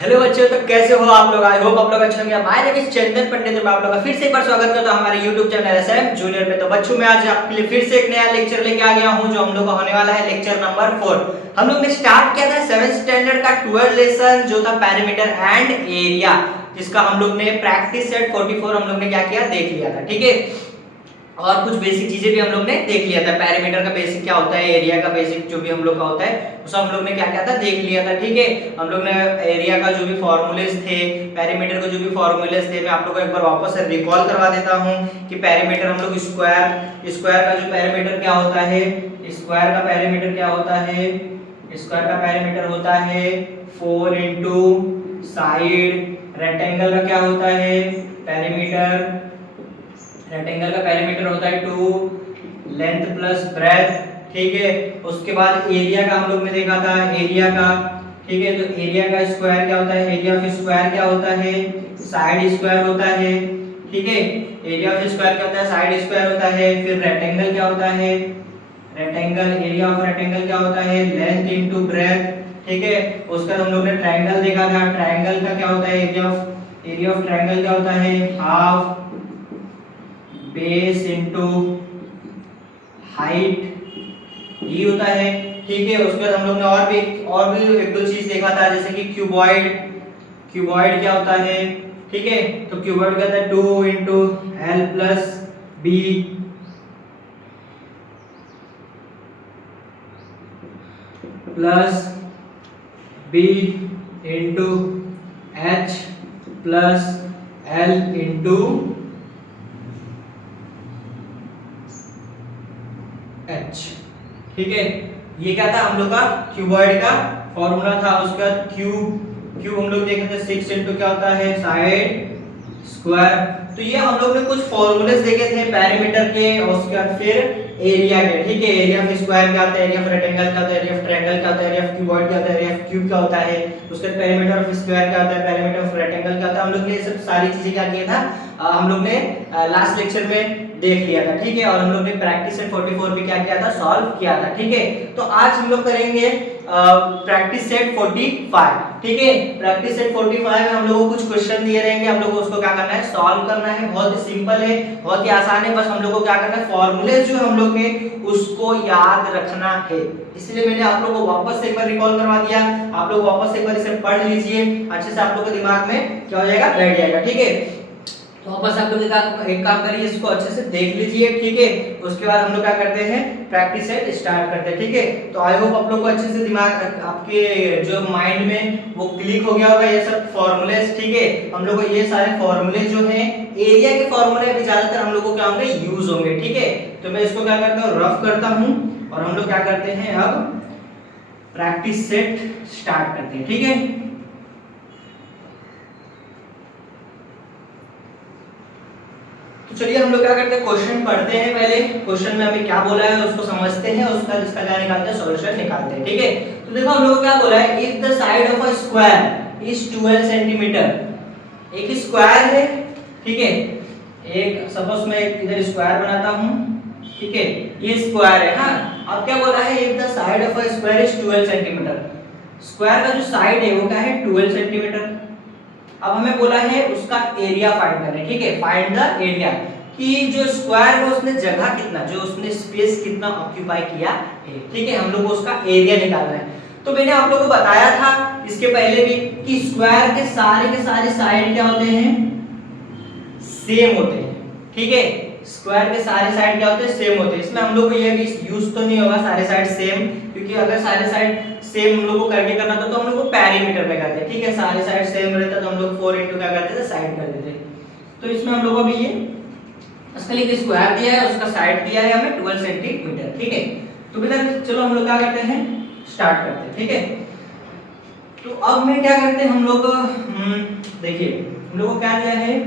Hello बच्चों, तो कैसे हो आप लोग। आई होप आप लोग अच्छे होंगे। माय नेम इज चंदन पंडित और मैं आप लोग का फिर से एक बार स्वागत करता हूं हमारे YouTube चैनल एसएम जूनियर पे। तो बच्चों, मैं आज आपके लिए फिर से एक नया लेक्चर लेके आ गया हूं जो हम लोग का होने वाला है लेक्चर नंबर 4। हम लोग ने स्टार्ट किया था 7th स्टैंडर्ड का 12 लेसन जो था पैरामीटर एंड एरिया, जिसका हम लोग ने प्रैक्टिस सेट 44 हम लोग ने क्या किया देख लिया था। ठीक है, और कुछ बेसिक चीजें भी हम लोग ने देख लिया था। पैरामीटर का बेसिक क्या होता है, एरिया का बेसिक जो भी हम लोग का होता है उसे हम लोग ने क्या किया था देख लिया था। ठीक है, हम लोग ने एरिया का जो भी फॉर्मूलेस थे, पैरामीटर के जो भी फॉर्मूलेस थे, मैं आप लोगों को एक बार वापस से रिकॉल करवा देता हूं कि पैरामीटर हम लोग स्क्वायर का जो पैरामीटर क्या होता है, स्क्वायर का पैरामीटर क्या होता है, स्क्वायर का पैरामीटर होता है 4 इंटू साइड। रेक्टेंगल का क्या होता है पैरामीटर, रेक्टेंगल का पैरामीटर होता है 2 लेंथ प्लस ब्रेथ। ठीक है, उसके बाद एरिया का हम लोग ने देखा था, एरिया का। ठीक है, तो एरिया का स्क्वायर क्या होता है, एरिया ऑफ स्क्वायर क्या होता है, साइड स्क्वायर होता है। ठीक है, एरिया ऑफ स्क्वायर क्या होता है, साइड स्क्वायर होता है। फिर रेक्टेंगल क्या होता है, रेक्टेंगल, एरिया ऑफ रेक्टेंगल क्या होता है, लेंथ इनटू ब्रेथ। ठीक है, उसका हम लोग ने ट्रायंगल देखा था, ट्रायंगल का क्या होता है, एरिया ऑफ ट्रायंगल क्या होता है, हाफ बेस इनटू हाइट, ये होता है। ठीक है, उसके बाद हम लोग ने और भी एक दो चीज देखा था, जैसे कि क्यूबॉइड। क्यूबॉइड क्या होता है, ठीक है, तो क्यूबॉइड क्या होता है 2 into L plus B plus B into H plus L into H. ठीक है, ये क्या था हम लोग का क्यूबॉइड का फॉर्मूला था। उसके बाद क्यूब हम लोग देखे थे 6 इंटू क्या होता है साइड स्क्वायर। तो ये हम लोग ने कुछ फॉर्मूलेस देखे थे पैरामीटर के, और उसके बाद फिर एरिया के। ठीक है, एरिया ऑफ स्क्वायर क्या होता है, एरिया ऑफ रेक्टेंगल क्या होता है, एरिया ऑफ ट्रायंगल क्या होता है, एरिया ऑफ क्यूबॉइड क्या होता है, एरिया ऑफ क्यूब क्या होता है, उसके बाद पैरामीटर ऑफ स्क्वायर क्या होता है, पैरामीटर ऑफ रेक्टेंगल क्या होता है। हम लोग ने ये सब सारी चीजें क्या किया था, हम लोग ने लास्ट लेक्चर में देख लिया था। ठीक है, और हम लोग ने प्रैक्टिस सेट 44 भी क्या किया था, सॉल्व किया था। ठीक है, तो आज हम लोग करेंगे प्रैक्टिस सेट 45। ठीक है, प्रैक्टिस सेट 45 में हम लोगों को कुछ क्वेश्चन दिए रहेंगे, हम लोग को उसको क्या करना है, सॉल्व करना है। बहुत ही सिंपल है, बहुत ही आसान है, बस हम लोग को क्या करना है, फॉर्मूले जो हम लोग के उसको याद रखना है। इसलिए मैंने आप लोगों को वापस से एक बार रिकॉल करवा दिया। आप लोग वापस से एक बार इसे पढ़ लीजिए, अच्छे से आप लोग के दिमाग में क्या हो जाएगा, बैठ जाएगा। ठीक है, तो वापस आप लोग एक काम करिए, इसको अच्छे से देख लीजिए। ठीक है, उसके बाद हम लोग क्या करते हैं, प्रैक्टिस सेट स्टार्ट करते हैं। ठीक है, तो आई होप आप लोग को अच्छे से दिमाग आपके जो माइंड में वो क्लिक हो गया होगा ये सब फॉर्मूलेस। ठीक है, हम लोग को ये सारे फॉर्मूले जो हैं, एरिया के फॉर्मूले भी ज्यादातर हम लोग को क्या होंगे, यूज होंगे। ठीक है, तो मैं इसको क्या करता हूँ, रफ करता हूँ, और हम लोग क्या करते हैं, अब प्रैक्टिस सेट स्टार्ट करते हैं। ठीक है, तो चलिए हम लोग क्या करते हैं, क्वेश्चन पढ़ते हैं। पहले क्वेश्चन में हमें क्या बोला है उसको समझते हैं, उसका जिसका क्या निकालते हैं, सॉल्यूशन निकालते हैं। ठीक है, तो देखो हम लोग को क्या बोला है, if the side of a square is 12 centimetre. एक स्क्वायर है, ठीक है, एक सपोज मैं इधर स्क्वायर बनाता हूं। ठीक है, ये स्क्वायर है। हाँ, अब क्या बोला है, if the side of a square is 12 centimetre. Square का जो साइड है वो क्या है, 12 सेंटीमीटर। अब हमें बोला है उसका एरिया फाइंड करना है। ठीक है, फाइंड द एरिया, कि जो स्क्वायर है उसने जगह कितना, जो उसने स्पेस कितना ऑक्यूपाई किया है। ठीक है, हम लोग को उसका एरिया निकालना है। तो मैंने आप लोगों को बताया था इसके पहले भी कि स्क्वायर के सारे साइड क्या होते हैं, सेम होते हैं। ठीक है, स्क्वायर के सारे साइड क्या होते हैं, सेम होते हैं। इसमें हम लोग को ये भी यूज तो नहीं होगा सारे साइड सेम, क्योंकि अगर सारे साइड सेम हम लोग को करके करना था तो हम लोग को पैरीमीटर में करते हैं। ठीक है, सारे साइड सेम रहता तो हम लोग 4 इंटू क्या करते थे, साइड कर देते। तो इसमें हम लोग को भी ये उसका लिए स्क्वायर दिया है, उसका साइड दिया है हमें 12 सेंटीमीटर। ठीक है, तो बेटा चलो हम लोग क्या करते हैं, स्टार्ट करते हैं। ठीक है, तो अब में क्या करते हैं हम लोग, देखिए हम लोग को क्या दिया है,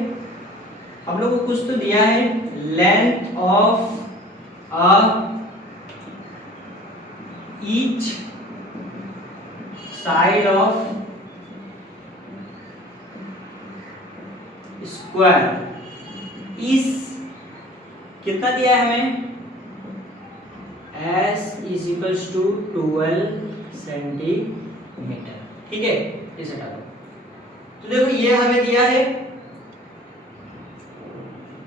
हम लोग को कुछ तो दिया है, length of each side of square is कितना दिया है हमें, s is equals to 12 centimetre. ठीक है, इसे हटा दो। तो देखो ये हमें दिया है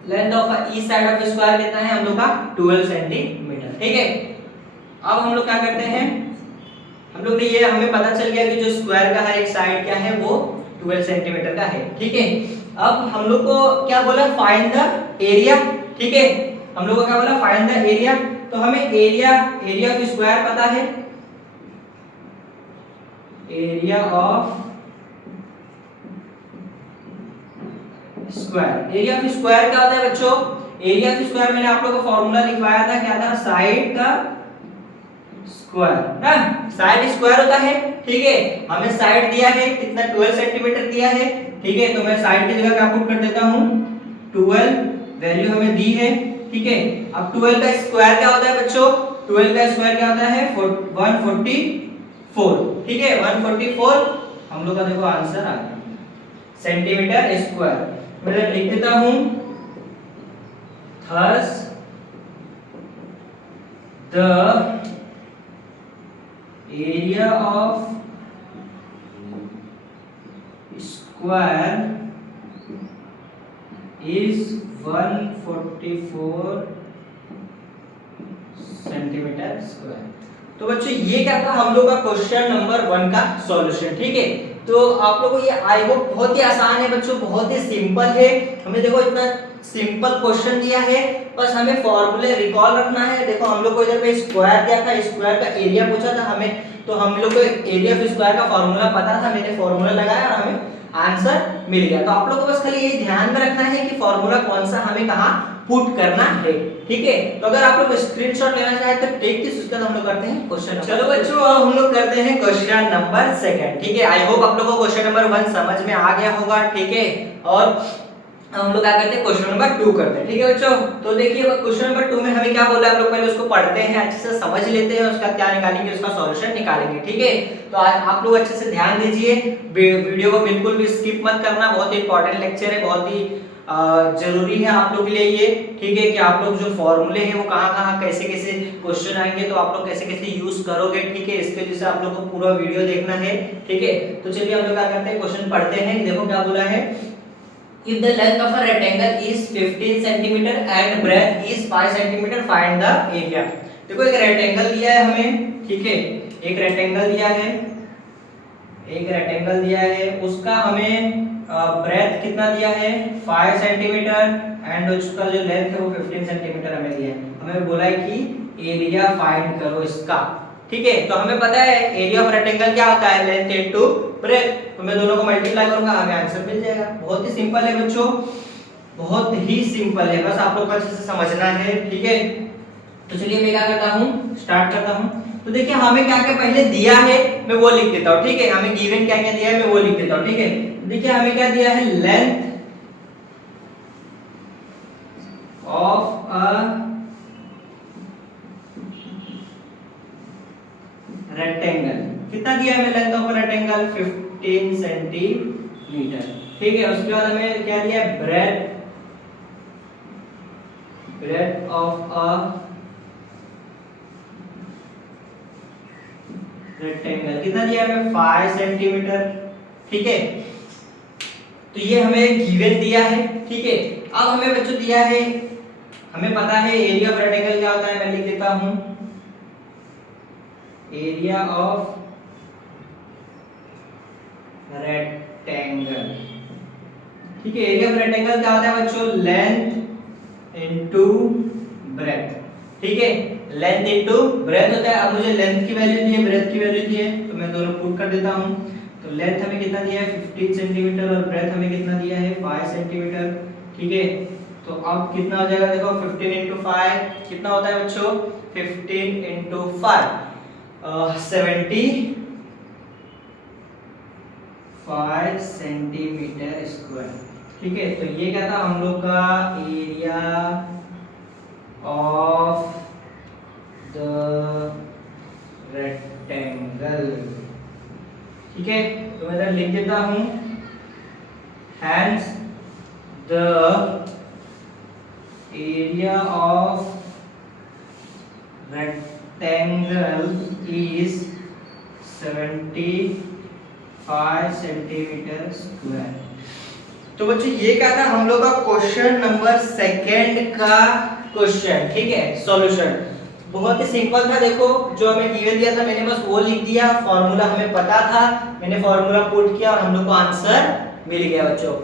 length of each side of square कितना है हम लोग का 12 सेंटीमीटर। ठीक है, अब हम लोग क्या करते हैं, हम लोग ने ये हमें पता चल गया कि जो स्क्वायर का हर एक साइड क्या है वो 12 सेंटीमीटर का है। ठीक है, अब हम लोग को क्या बोला, फाइंड द एरिया। ठीक है, हम लोग को क्या बोला, फाइंड द एरिया। तो हमें एरिया ऑफ स्क्वायर पता है, area of square. Area of square क्या होता है बच्चों, एरिया ऑफ स्क्वायर मैंने आप लोगों को फॉर्मूला लिखवाया था, क्या था, साइड का स्क्वायर ना, साइड स्क्वायर होता है। ठीक है, हमें साइड दिया है कितना, 12 सेंटीमीटर दिया है। ठीक है, तो मैं साइड की जगह क्या पुट कर देता हूं, 12 वैल्यू हमें दी है। ठीक है, अब 12 का स्क्वायर क्या होता है बच्चों, 12 का स्क्वायर क्या होता है 144। ठीक है, 144 हम लोग का देखो आंसर आ गया सेंटीमीटर स्क्वायर। मैं लिख देता हूं, thus the area of square is 144 centimetre square. तो बच्चों ये क्या था हम लोग का क्वेश्चन नंबर 1 का सॉल्यूशन। ठीक है, तो आप लोगों को ये आई होप बहुत ही आसान है बच्चों, बहुत ही सिंपल है। हमें देखो इतना सिंपल क्वेश्चन दिया है, बस हमें फॉर्मूले रिकॉल रखना है। देखो हम लोग को इधर पे स्क्वायर दिया था, स्क्वायर का एरिया पूछा था हमें, तो हम लोग को एरिया ऑफ स्क्वायर का फॉर्मूला पता था, मैंने फॉर्मूला लगाया और हमें आंसर मिल गया। तो आप लोग को बस खाली ये ध्यान में रखना है कि फॉर्मूला कौन सा हमें कहां पुट करना है। ठीक है, तो अगर आप लोग स्क्रीनशॉट लेना चाहे तो टेक दिस, उसके बाद हम लोग करते हैं क्वेश्चन। चलो बच्चों अब हम लोग करते हैं क्वेश्चन नंबर 2। ठीक है, आई होप आप लोगों को क्वेश्चन नंबर 1 समझ में आ गया होगा। ठीक है, और हम लोग क्या करते हैं क्वेश्चन नंबर 2 करते हैं। ठीक है बच्चों, तो देखिए क्वेश्चन नंबर 2 में हमें क्या बोला है, हम लोग पहले उसको पढ़ते हैं, अच्छे से समझ लेते हैं, उसका क्या निकालेंगे, उसका सॉल्यूशन निकालेंगे। ठीक है, तो आज आप लोग अच्छे से ध्यान दीजिए, वीडियो को बिल्कुल भी स्किप मत करना, बहुत ही इंपॉर्टेंट लेक्चर है, बहुत ही जरूरी है आप लोग के लिए ये। ठीक है, कि आप लोग जो फॉर्मूले हैं वो कहाँ कैसे कैसे क्वेश्चन आएंगे, तो आप लोग कैसे कैसे यूज करोगे। ठीक है, इसके लिए आप लोग को पूरा वीडियो देखना है। ठीक है, तो चलिए हम लोग क्या करते हैं, क्वेश्चन पढ़ते हैं। देखो क्या बोला है, if the length of a rectangle is 15 cm and breadth is 5 cm, find the area। देखो एक रेक्टेंगल दिया है हमें, ठीक है, एक रेक्टेंगल दिया है, उसका हमें ब्रेथ कितना दिया है 5 सेंटीमीटर एंड उसका जो लेंथ है वो 15 सेंटीमीटर हमें दिया है। हमें बोला है कि एरिया फाइंड करो इसका। ठीक है, तो हमें पता है एरिया ऑफ रेक्टेंगल क्या होता है, लेंथ इनटू ब्रेथ, तो मैं दोनों को मल्टीप्लाई करूंगा, हमें आंसर मिल जाएगा। बहुत ही सिंपल है बच्चों, बहुत ही सिंपल है, बस आप लोग को अच्छे से समझना है। ठीक है, तो चलिए मैं क्या करता हूँ, स्टार्ट करता हूँ। तो देखिए हमें क्या क्या पहले दिया है मैं वो लिख देता हूँ। ठीक है, हमें गिवन क्या क्या दिया है मैं वो लिख देता हूँ। ठीक है, देखिए हमें क्या दिया है, लेंथ ऑफ अ रेक्टेंगल, कितना दिया है हमें length of a rectangle 15 centimetre. ठीक है, उसके बाद हमें क्या दिया है, ब्रेथ ऑफ अ रेक्टेंगल, कितना दिया है हमें 5 सेंटीमीटर। ठीक है, तो ये हमें गिवन दिया है। ठीक है, अब हमें बच्चों दिया है, हमें पता है एरिया ऑफ रेक्टेंगल क्या होता है, मैं लिख देता हूं एरिया ऑफ रेक्टेंगल। ठीक है, एरिया ऑफ रेक्टेंगल क्या होता है बच्चों, लेंथ इनटू ब्रेथ। ठीक है, लेंथ इनटू ब्रेथ होता है। अब मुझे लेंथ की वैल्यू दी है, ब्रेथ की वैल्यू दी है, तो मैं दोनों पुट कर देता हूं। तो लेंथ हमें कितना दिया है 15 सेंटीमीटर और ब्रेथ हमें कितना दिया है 5 सेंटीमीटर। ठीक है, तो अब कितना हो जाएगा, देखो 15 into 5 कितना होता है बच्चों, 15 into 5 75 सेंटीमीटर स्क्वायर। ठीक है, तो ये क्या था हम लोग का एरिया ऑफ द रेक्टेंगल। ठीक है, तो मैं लिख देता हूं, hence the area of rectangle is 75 5 centimetre square. तो बच्चों ये क्या था हम लोग का क्वेश्चन नंबर सेकंड का क्वेश्चन, ठीक है, सॉल्यूशन बहुत ही सिंपल था। देखो जो हमें गिवन दिया था मैंने बस वो लिख दिया, फॉर्मूला हमें पता था, मैंने फॉर्मूला पुट किया और हम लोग को आंसर मिल गया बच्चों।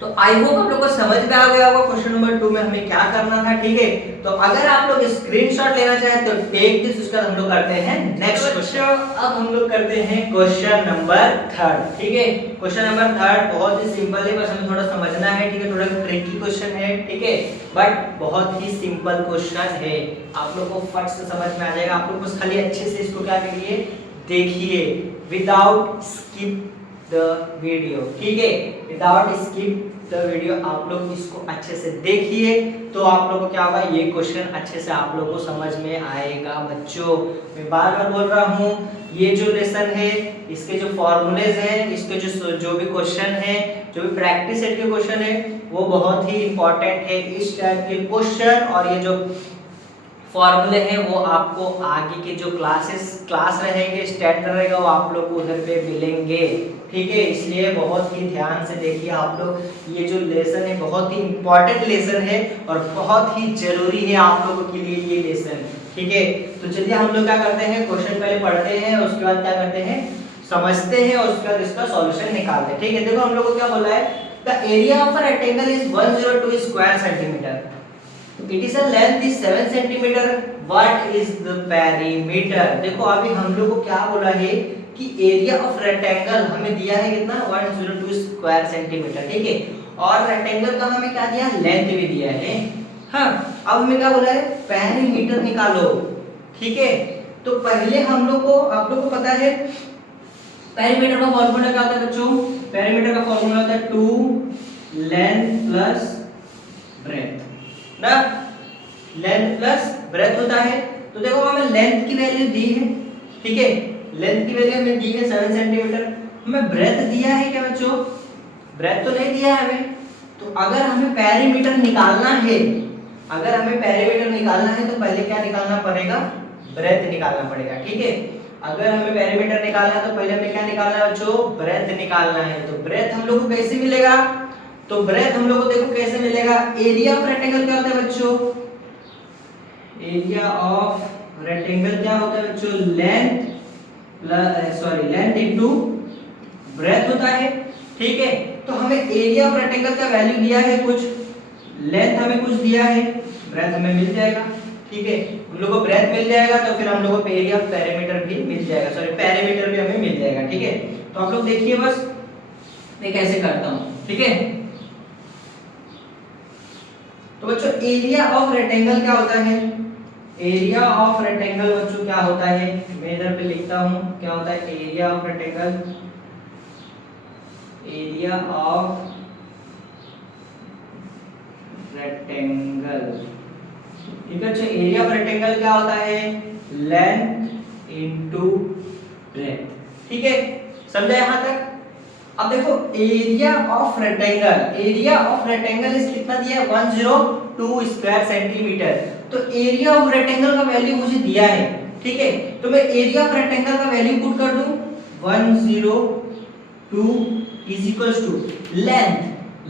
तो आई होप आप लोग को समझ में आ गया होगा क्वेश्चन नंबर 2 में हमें क्या करना था, ठीक है। तो अगर आप लोग स्क्रीनशॉट लेना चाहें तो टेक दिस, उसका हम लोग करते हैं नेक्स्ट क्वेश्चन। अब हम लोग करते हैं क्वेश्चन नंबर 3, ठीक है। क्वेश्चन नंबर 3 बहुत ही सिंपल है, बस हमें थोड़ा समझना है, ठीक है। थोड़ा ट्रिकी क्वेश्चन है, ठीक है, बट बहुत ही सिंपल क्वेश्चन है, आप लोग को फट से समझ में आ जाएगा। आप लोग बस खाली अच्छे से इसको क्या करिए, देखिए विदाउट स्किप द वीडियो, ठीक है, विदाउट स्किप द वीडियो आप लोग इसको अच्छे से देखिए, तो आप लोगों को क्या होगा, ये क्वेश्चन अच्छे से आप लोगों को समझ में आएगा बच्चों। मैं बार बार बोल रहा हूँ, ये जो लेसन है इसके जो फॉर्मूलेज हैं, इसके जो भी क्वेश्चन है, जो भी प्रैक्टिस सेट के क्वेश्चन है, वो बहुत ही इंपॉर्टेंट है। इस टाइप के क्वेश्चन और ये जो फॉर्मूले हैं वो आपको आगे के जो क्लास रहेंगे, स्टैंडर्ड रहेगा, वो आप लोग को उधर पे मिलेंगे, ठीक है। इसलिए बहुत ही ध्यान से देखिए आप लोग, ये जो लेसन है बहुत ही इंपॉर्टेंट लेसन है और बहुत ही जरूरी है आप लोगों के लिए ये लेसन, ठीक है। तो चलिए हम लोग क्या करते हैं, क्वेश्चन पहले पढ़ते हैं, उसके बाद क्या करते हैं, समझते हैं, और उसके बाद इसका सॉल्यूशन निकालते हैं, ठीक है। देखो हम लोग को क्या बोला है, the area of a rectangle is 102 square centimetre, it is a length is 7 centimeter, what is the perimeter। देखो अभी हम लोग को क्या बोला है कि एरिया ऑफ रेक्टेंगल हमें दिया है कितना, 102 स्क्वायर सेंटीमीटर, ठीक है, और रेक्टेंगल का हमें क्या दिया, लेंथ भी दिया है। हाँ, अब हमें क्या बोला है, पेरीमीटर निकालो, ठीक है। तो पहले हम लोग को, आप लोग को पता है पेरीमीटर का फॉर्मूला क्या होता है बच्चों, पेरीमीटर का फॉर्मूला होता है 2 लेंथ प्लस ब्रेथ ना, लेंथ प्लस ब्रेथ होता है। तो देखो हमें लेंथ की वैल्यू दी है, ठीक है, लेंथ की वैल्यू हमें दी है 7 सेंटीमीटर, हमें ब्रेथ दिया है क्या बच्चों, ब्रेथ तो नहीं दिया है हमें। तो अगर हमें पेरीमीटर निकालना है, अगर हमें पेरीमीटर निकालना है तो पहले क्या निकालना पड़ेगा, ब्रेथ निकालना पड़ेगा, ठीक है। अगर हमें पेरीमीटर निकालना है तो पहले हमें क्या निकालना है बच्चों, ब्रेथ निकालना है। तो ब्रेथ हम लोग को कैसे मिलेगा, तो ब्रेथ हम लोग को देखो कैसे मिलेगा, एरिया ऑफ रेक्टेंगल क्या होता है बच्चों, एरिया ऑफ रेक्टेंगल क्या होता है बच्चों, लेंथ लेंथ इनटू ब्रेथ होता है, ठीक है। तो हमें एरिया ऑफ रेक्टेंगल का वैल्यू दिया है कुछ, लेंथ हमें कुछ दिया है, ब्रेथ हमें मिल जाएगा, ठीक है। हम लोग को ब्रेथ मिल जाएगा तो फिर हम लोग को एरिया ऑफ पेरीमीटर भी मिल जाएगा, पेरीमीटर भी हमें मिल जाएगा, ठीक है। तो आप लोग देखिए बस मैं कैसे करता हूँ, ठीक है। तो बच्चों एरिया ऑफ रेक्टेंगल क्या होता है, एरिया ऑफ रेक्टेंगल बच्चों क्या होता है, मैं इधर पे लिखता हूं क्या होता है, area of rectangle, area of rectangle, ठीक है। अच्छा एरिया ऑफ रेक्टेंगल क्या होता है, लेंथ इनटू ब्रेथ, ठीक है, समझा यहां तक। अब देखो area of rectangle, area of rectangle is कितना दिया है, 102 स्क्वायर सेंटीमीटर। तो एरिया ऑफ रेक्टेंगल का वैल्यू मुझे दिया है, ठीक है। तो मैं एरिया ऑफ रेक्टेंगल का वैल्यू पुट कर दूं, 102 is equals to length,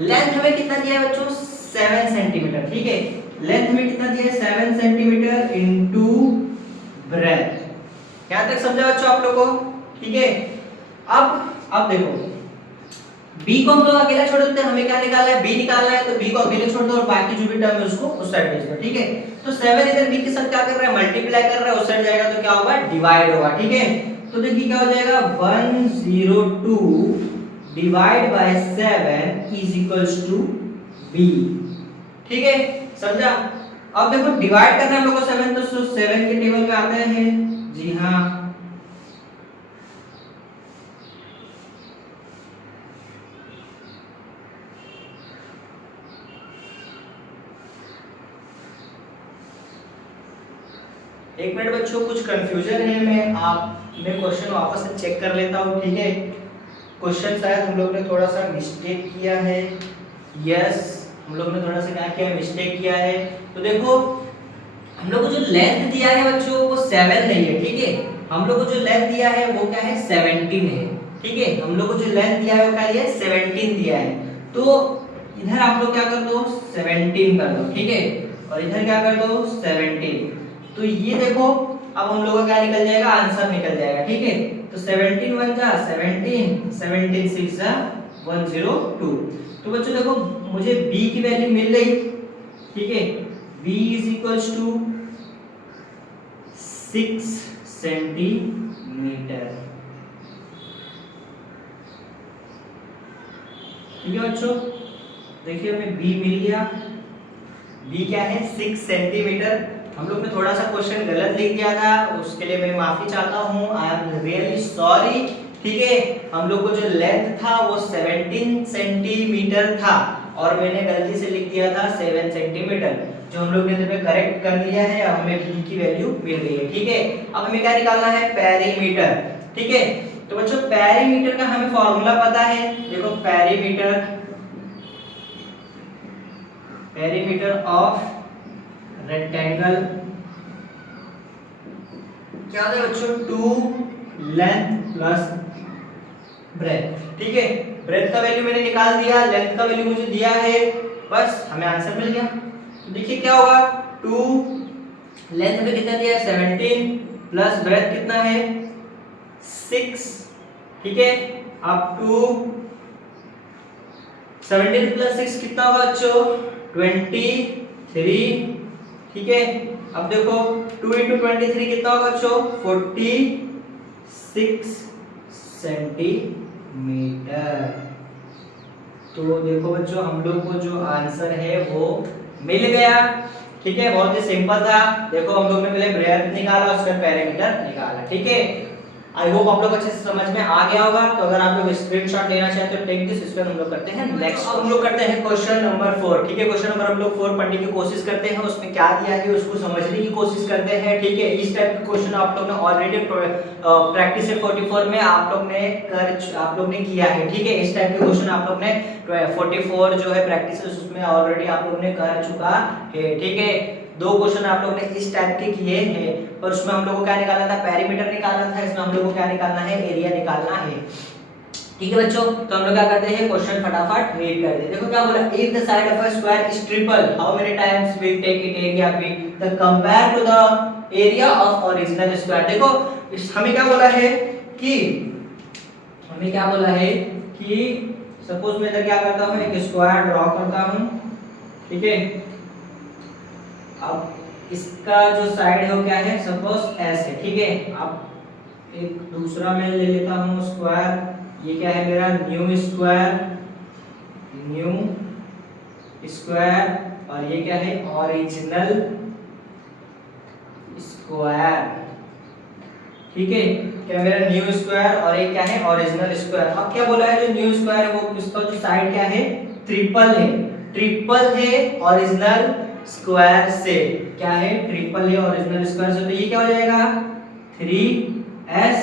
length हमें कितना दिया है बच्चों, 7 सेंटीमीटर, ठीक है, लेंथ हमें कितना दिया है, 7 सेंटीमीटर इनटू ब्रेथ। यहां तक समझा बच्चों आप लोगों को, ठीक है। अब देखो b को हम लोग अकेला छोड़ देते हैं, हमें क्या निकालना है, b निकालना है, तो b को अकेले छोड़ दो और बाकी जो भी टर्म है उसको उस साइड भेज दो, ठीक है। तो 7 इधर b के साथ क्या कर रहा है, मल्टीप्लाई कर रहा है, उस साइड जाएगा तो क्या होगा, डिवाइड होगा, ठीक है। तो देखिए क्या हो जाएगा, 102 divide by 7 is equals to b, ठीक है, समझा। अब देखो डिवाइड करना है हम लोग को 7, तो 7 के टेबल में आता है, जी हां, एक मिनट बच्चों कुछ कंफ्यूजन है, मैं क्वेश्चन वापस से चेक कर लेता हूँ, ठीक है। क्वेश्चन शायद हम लोग ने थोड़ा सा मिस्टेक किया है, यस हम लोग ने थोड़ा सा क्या किया, मिस्टेक किया है। तो देखो हम लोग को जो लेंथ दिया है बच्चों वो 7 नहीं है, ठीक है, हम लोग को जो लेंथ दिया है वो क्या है, 17 है, ठीक है, हम लोग को जो लेंथ दिया है वो क्या दिया है 17 दिया है, तो इधर आप लोग क्या कर दो 17 कर दो, ठीक है, और इधर क्या कर दो 17, तो ये देखो अब हम लोग का क्या निकल जाएगा आंसर निकल जाएगा, ठीक है, तो 17 1 जा 17, 17 6 जा 102। तो बच्चों देखो मुझे b की वैल्यू मिल गई, ठीक है, b is equals to 6 centimetre, ठीक है बच्चों, देखिए हमें b मिल गया, b क्या है 6 सेंटीमीटर। हम लोग ने थोड़ा सा क्वेश्चन गलत लिख दिया था, उसके लिए मैं माफी चाहता हूँ, आई एम रियली सॉरी, ठीक है, हम लोग को जो लेंथ था वो 17 सेंटीमीटर था और मैंने गलती से लिख दिया था 7 सेंटीमीटर, जो हम लोग ने इधर पे करेक्ट कर लिया है, अब हमें b की वैल्यू मिल गई है, ठीक है। अब हमें क्या निकालना है पेरीमीटर, ठीक है, तो बच्चों पेरीमीटर का हमें फॉर्मूला पता है, देखो पेरीमीटर ऑफ रेक्टेंगल क्या होता है बच्चों 2 लेंथ प्लस ब्रेथ, ठीक है, ब्रेथ का वैल्यू मैंने निकाल दिया, लेंथ का वैल्यू मुझे दिया है, बस हमें आंसर मिल गया। तो देखिए क्या होगा 2 लेंथ में कितना दिया है 17 प्लस ब्रेथ कितना है 6, ठीक है, अब 2 17 प्लस 6 कितना होगा बच्चों 23, ठीक है, अब देखो 2 into 23 कितना होगा बच्चों 46 सेंटीमीटर। तो देखो बच्चों हम लोग को जो आंसर है वो मिल गया, ठीक है, बहुत ही सिंपल था, देखो हम लोग ने पहले ब्रेथ निकाला उसका पेरीमीटर निकाला, ठीक है। आई होप आप लोग अच्छे से समझ में आ गया होगा, तो अगर आप लोग स्क्रीनशॉट लेना चाहते हो टेक दिस, इसको हम लोग करते हैं नेक्स्ट, हम लोग करते हैं क्वेश्चन नंबर 4, ठीक है, क्वेश्चन नंबर हम लोग 4 पढ़ने की कोशिश करते हैं, उसमें क्या दिया है उसको समझने की कोशिश करते हैं, ठीक है। इस टाइप के क्वेश्चन आप लोग ने ऑलरेडी प्रैक्टिस सेट 44 में आप लोग ने किया है, ठीक है, इस टाइप के क्वेश्चन आप लोग ने 44 जो है प्रैक्टिस उसमें ऑलरेडी आप लोग ने कर चुका है, ठीक है। 2 क्वेश्चन आप लोग ने इस टाइप के किए हैं, और उसमें हम लोग को क्या निकालना था पेरीमीटर निकालना था, इसमें हम लोग को क्या निकालना है एरिया निकालना है, ठीक है बच्चों। तो हम लोग क्या करते हैं क्वेश्चन फटाफट रीड कर दे, देखो क्या बोला, if the side of a square is triple how many times we take it area be the compare to the area of original square. देखो हमें क्या बोला है कि सपोज मैं इधर क्या करता हूं एक स्क्वायर ड्रॉ करता हूं, ठीक है, अब इसका जो साइड है वो क्या है सपोज एस है, ठीक है, अब एक दूसरा मैं ले लेता हूं स्क्वायर, ये क्या है मेरा न्यू स्क्वायर और ये क्या है ओरिजिनल स्क्वायर, ठीक है, क्या मेरा न्यू स्क्वायर और ये क्या है ओरिजिनल स्क्वायर। अब क्या बोला है जो न्यू स्क्वायर है वो इसका जो साइड क्या है ट्रिपल है ओरिजिनल स्क्वायर से, क्या है ट्रिपल है ओरिजिनल स्क्वायर से, तो ये क्या हो जाएगा 3s,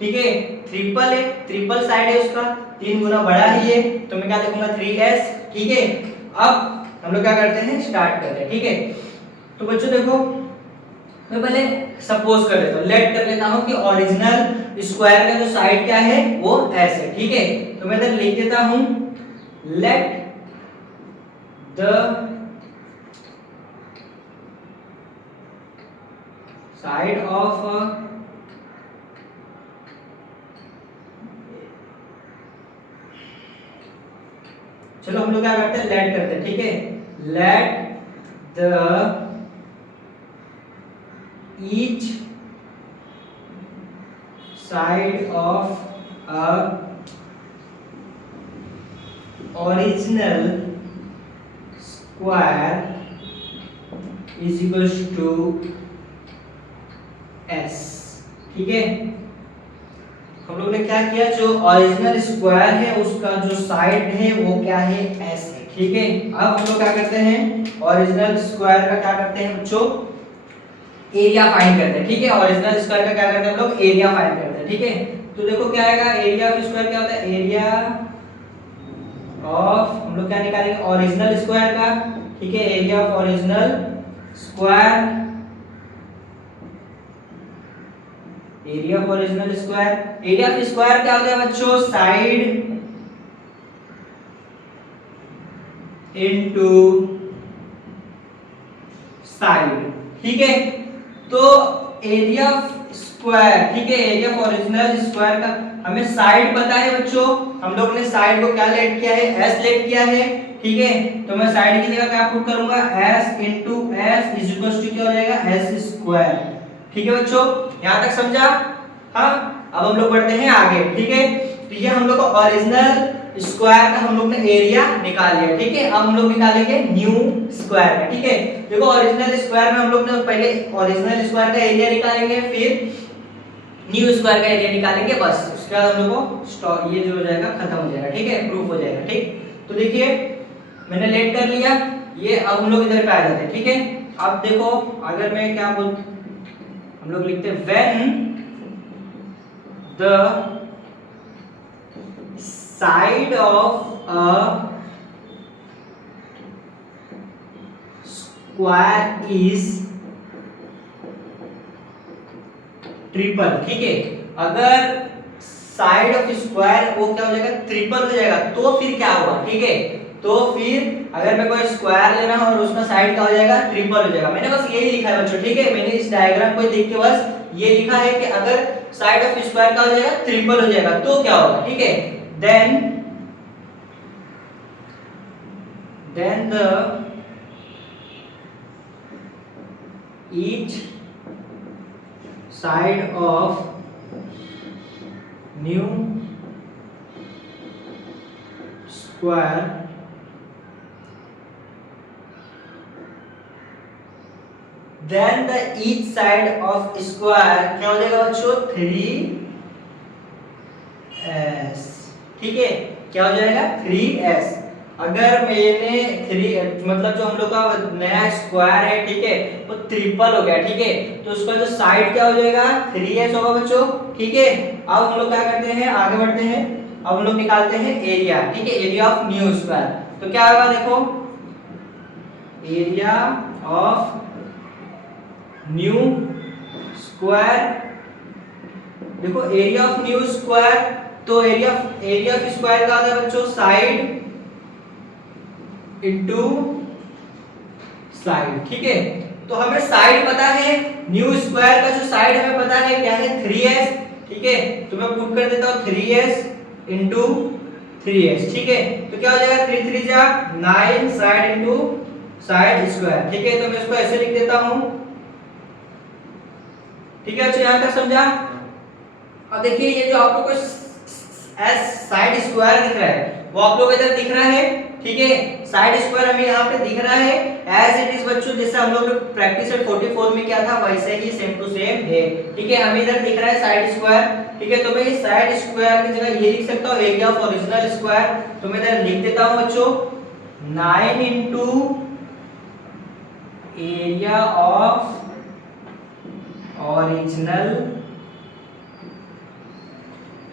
ठीक है, ट्रिपल साइड है उसका 3 गुना बड़ा ही है, तो मैं क्या लिखूंगा 3s, ठीक है। अब हम लोग क्या करते हैं स्टार्ट करते हैं, ठीक है। तो बच्चों देखो मैं पहले सपोज कर लेता हूं, लेट कर लेता हूं कि ओरिजिनल स्क्वायर का जो साइड क्या है वो s है, ठीक है, तो मैं इधर लिख देता हूं लेट द साइड ऑफ चलो हम लोग क्या करते हैं लेट करते हैं, ठीक है, let the each side of a original square is equals to s, ठीक है। हम लोग ने क्या किया जो ओरिजिनल स्क्वायर है उसका जो साइड है वो क्या है s है, ठीक है। अब हम लोग क्या करते हैं ओरिजिनल स्क्वायर का क्या करते हैं बच्चों एरिया फाइंड करते हैं, ठीक है, ओरिजिनल स्क्वायर का क्या करते हैं हम लोग एरिया फाइंड करते हैं, ठीक है। तो देखो क्या आएगा एरिया ऑफ स्क्वायर क्या होता है एरिया ऑफ, हम लोग क्या निकालेंगे ओरिजिनल स्क्वायर का, ठीक है, area of original square area of original square, area of square क्या होता है बच्चों, साइड इनटू साइड, ठीक है। तो एरिया ऑफ स्क्वायर, ठीक है, एरिया ऑफ ओरिजिनल स्क्वायर का हमें साइड पता है बच्चों, हम लोग ने साइड को क्या लेट किया है, s लेट किया है, ठीक है। तो मैं साइड की जगह क्या पुट करूंगा, s into s is equal to क्या हो जाएगा, s स्क्वायर, ठीक है बच्चों, यहां तक समझा। हाँ, अब हम लोग बढ़ते हैं आगे, ठीक है। तो ये हम लोग को ओरिजिनल स्क्वायर का हम लोग ने एरिया निकाल लिया, ठीक है। अब हम लोग निकालेंगे न्यू स्क्वायर का, ठीक है। देखो ओरिजिनल स्क्वायर में हम लोग ने पहले ओरिजिनल स्क्वायर का एरिया निकालेंगे, फिर न्यू स्क्वायर का एरिया निकालेंगे, बस उसके बाद हम लोग को ये जो हो जाएगा खत्म हो जाएगा, ठीक है, प्रूफ हो जाएगा, ठीक। तो देखिए मैंने लेट कर लिया ये, अब हम लोग इधर पे आ जाते हैं, ठीक है। अब देखो अगर मैं क्या बोल, हम लोग लिखते हैं when the side of a square is triple, ठीक है। अगर साइड ऑफ स्क्वायर वो क्या हो जाएगा, ट्रिपल हो जाएगा, तो फिर क्या होगा, ठीक है। तो फिर अगर मैं कोई स्क्वायर लेना हो और उसका साइड क्या हो जाएगा, ट्रिपल हो जाएगा। मैंने बस यही लिखा है बच्चों, ठीक है। मैंने इस डायग्राम को देख के बस ये लिखा है कि अगर साइड ऑफ स्क्वायर क्या हो जाएगा, ट्रिपल हो जाएगा, तो क्या होगा, ठीक है। then the each side of new square then the each side of square क्या हो जाएगा बच्चों, 3s, ठीक है। क्या हो जाएगा, 3s। अगर मैंने 3 मतलब जो हम लोग का नया स्क्वायर है, ठीक है, वो ट्रिपल हो गया, ठीक है, तो उसका जो साइड क्या हो जाएगा, 3s होगा बच्चों, ठीक है। अब हम लोग क्या करते हैं, आगे बढ़ते हैं। अब हम लोग निकालते हैं एरिया, ठीक है, एरिया ऑफ न्यू स्क्वायर। तो क्या होगा देखो, एरिया ऑफ न्यू स्क्वायर, देखो एरिया ऑफ न्यू स्क्वायर, तो एरिया ऑफ स्क्वायर का होता है बच्चों साइड इनटू साइड, ठीक है। तो हमें साइड पता है, न्यू स्क्वायर का जो साइड हमें पता है क्या है, 3s, ठीक है। तो मैं पुट कर देता हूं 3s इनटू 3s, ठीक है। तो क्या हो जाएगा, 3 3 जा 9 साइड इनटू साइड स्क्वायर, ठीक है। तो मैं इसको ऐसे लिख देता हूं, ठीक है। अच्छा यहां तक समझा। अब देखिए ये जो आप लोग को एस साइड स्क्वायर दिख रहा है वो आप लोग इधर दिख रहा है, ठीक है। साइड स्क्वायर हमें यहाँ पे दिख रहा है एज इट इज बच्चों, जैसे हम लोग प्रैक्टिस सेट 44 में क्या था वैसे ही सेम टू सेम है, ठीक है। हमें इधर दिख रहा है साइड स्क्वायर, ठीक है। तो मैं इस साइड स्क्वायर की जगह ये लिख सकता हूँ एरिया ऑफ ओरिजिनल स्क्वायर। तो मैं इधर लिख देता हूँ बच्चों 9 into area of original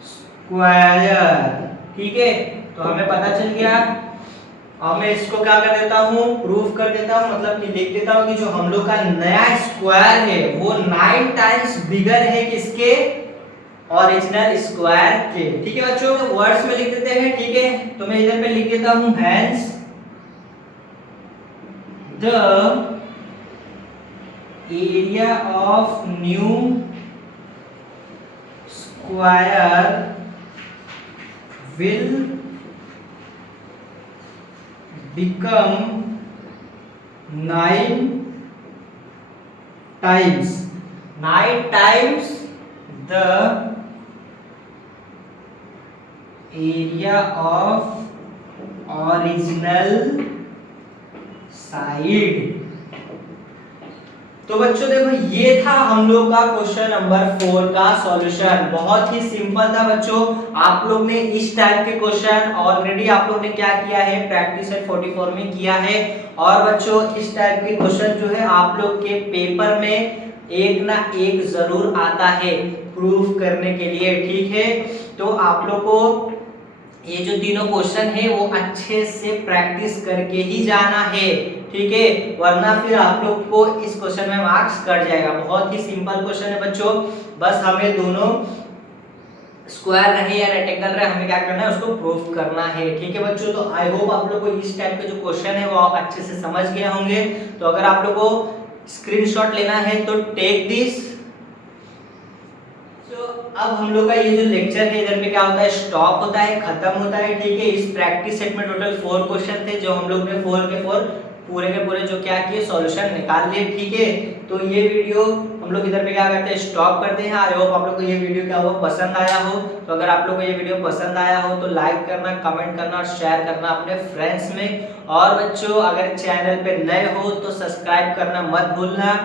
square, ठीक है। तो हमें पता चल गया। अब मैं इसको क्या कर देता हूँ, प्रूफ कर देता हूँ, मतलब कि लिख देता हूँ कि जो हम लोग का नया स्क्वायर है वो 9 टाइम्स बिगर है किसके, ओरिजिनल स्क्वायर के, ठीक है बच्चों। वर्ड्स में लिख देते हैं, ठीक है। तो मैं इधर पे लिख देता हूँ hence the area of new square will become 9 times the area of original side। तो बच्चों देखो ये था हम लोग का क्वेश्चन नंबर 4 का सॉल्यूशन। बहुत ही सिंपल था बच्चों। आप लोग ने इस टाइप के क्वेश्चन ऑलरेडी आप लोग ने क्या किया है, प्रैक्टिस सेट 44 में किया है। और बच्चों इस टाइप के क्वेश्चन जो है आप लोग के पेपर में एक ना एक जरूर आता है प्रूफ करने के लिए, ठीक है। तो आप लोग को ये जो तीनों क्वेश्चन है वो अच्छे से प्रैक्टिस करके ही जाना है, ठीक है, वरना फिर आप लोग को इस क्वेश्चन में मार्क्स कट जाएगा। बहुत ही सिंपल क्वेश्चन है बच्चों, बस हमें दोनों स्क्वायर रहे या रेक्टेंगल रहे, हमें क्या करना है, उसको प्रूफ करना है, ठीक है बच्चों। तो आई होप आप लोग को इस टाइप के जो क्वेश्चन है वो आप अच्छे से समझ गए होंगे। तो अगर आप लोग को स्क्रीनशॉट लेना है तो टेक दिस। अब हम लोग का ये जो लेक्चर है इधर पे क्या होता है, स्टॉप होता है, खत्म होता है, ठीक है। इस प्रैक्टिस सेट में टोटल 4 क्वेश्चन थे जो हम लोग ने 4 के 4 पूरे के पूरे जो क्या किए, सॉल्यूशन निकाल लिए, ठीक है। तो ये वीडियो हम लोग इधर पे क्या करते हैं, स्टॉप करते हैं। आई होप आप लोग को ये वीडियो क्या हो, पसंद आया हो। तो अगर आप लोग को ये वीडियो पसंद आया हो तो लाइक करना, कमेंट करना और शेयर करना अपने फ्रेंड्स में। और बच्चों अगर चैनल पे नए हो तो सब्सक्राइब करना मत भूलना।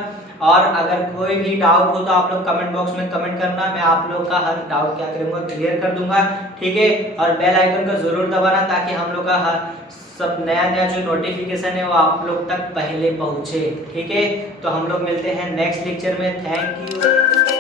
और अगर कोई भी डाउट हो तो आप लोग कमेंट बॉक्स में कमेंट करना, मैं आप लोग का हर डाउट क्या करूंगा, क्लियर कर दूंगा, ठीक है। और बेल आइकन को जरूर दबाना ताकि हम लोग का हर सब नया नया जो नोटिफिकेशन है वो आप लोग तक पहले पहुंचे, ठीक है। तो हम लोग मिलते हैं नेक्स्ट लेक्चर में। Thank you.